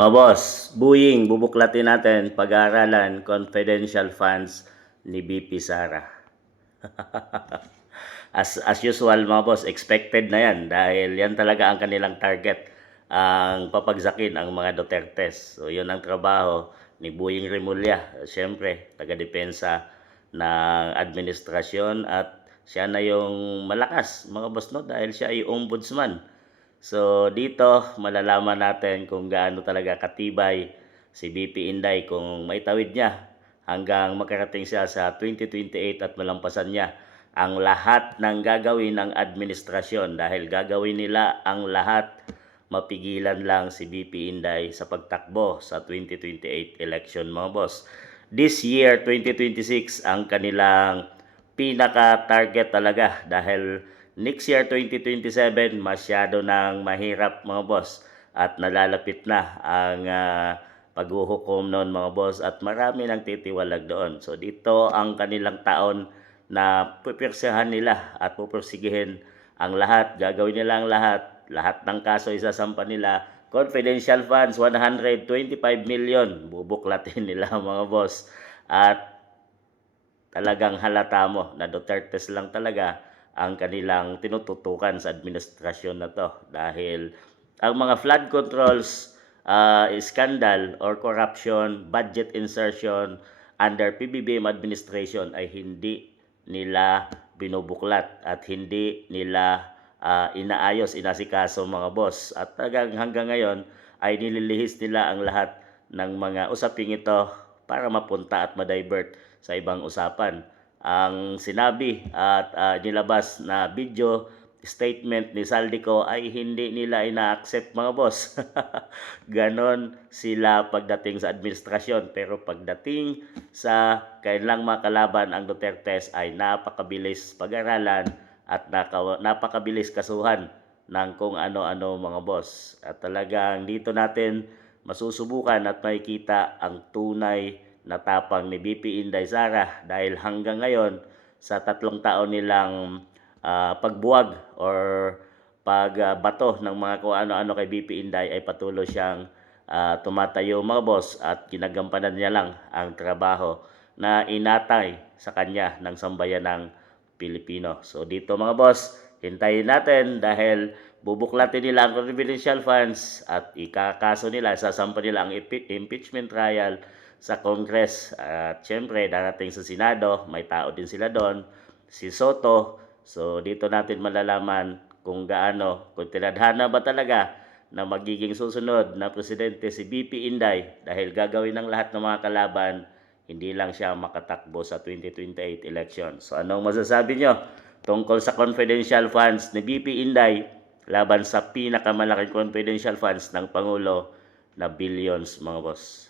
Mga boss, buwing bubuklatin natin pag-aaralan confidential funds ni BP Sara. As usual mga boss, expected na yan dahil yan talaga ang kanilang target, ang papagsakin ang mga Dutertes. So yun ang trabaho ni Buying Remulla, siyempre taga-depensa ng administrasyon, at siya na yung malakas mga boss, no, dahil siya ay ombudsman. So dito malalaman natin kung gaano talaga katibay si BP Inday kung maitawid niya hanggang makarating siya sa 2028 at malampasan niya ang lahat ng gagawin ng administrasyon, dahil gagawin nila ang lahat, mapigilan lang si BP Inday sa pagtakbo sa 2028 election mga boss. This year 2026 ang kanilang pinaka-target talaga, dahil next year 2027 masyado nang mahirap mga boss, at nalalapit na ang paghuhukom noon mga boss, at marami nang titiwalag doon. So dito ang kanilang taon na pupirsahan nila at pupursigihin ang lahat, gagawin nila ang lahat ng kaso isasampa nila. Confidential funds 125 million bubuklatin nila mga boss, at talagang halata mo na Dutertes lang talaga ang kanilang tinututukan sa administrasyon na to, dahil ang mga flood controls scandal or corruption, budget insertion under PBBM administration ay hindi nila binubuklat at hindi nila inaayos, inasikaso mga boss, at talagang hanggang ngayon ay nililihis nila ang lahat ng mga usaping ito para mapunta at ma-divert sa ibang usapan. Ang sinabi at nilabas na video statement ni Saldico ay hindi nila ina-accept mga boss. Ganon sila pagdating sa administrasyon, pero pagdating sa kailang makalaban ang Dutertes ay napakabilis pag-aralan at napakabilis kasuhan ng kung ano-ano mga boss. At talagang dito natin masusubukan at makikita ang tunay na tapang ni BP Inday Sara, dahil hanggang ngayon sa 3 taon nilang pagbuwag or pagbato ng mga kung ano-ano kay BP Inday ay patuloy siyang tumatayo mga boss, at ginagampanan niya lang ang trabaho na inatay sa kanya ng sambayanang Pilipino. So dito mga boss, hintayin natin, dahil bubuklatin nila ang confidential funds at ikakaso nila, sasampa nila ang impeachment trial sa Congress, at syempre darating sa Senado, may tao din sila doon, si Soto. So dito natin malalaman kung gaano, kung tinadhana ba talaga na magiging susunod na presidente si BP Inday, dahil gagawin ng lahat ng mga kalaban, hindi lang siya makatakbo sa 2028 election. So anong masasabi nyo tungkol sa confidential funds ni BP Inday laban sa pinakamalaking confidential funds ng Pangulo na billions mga boss?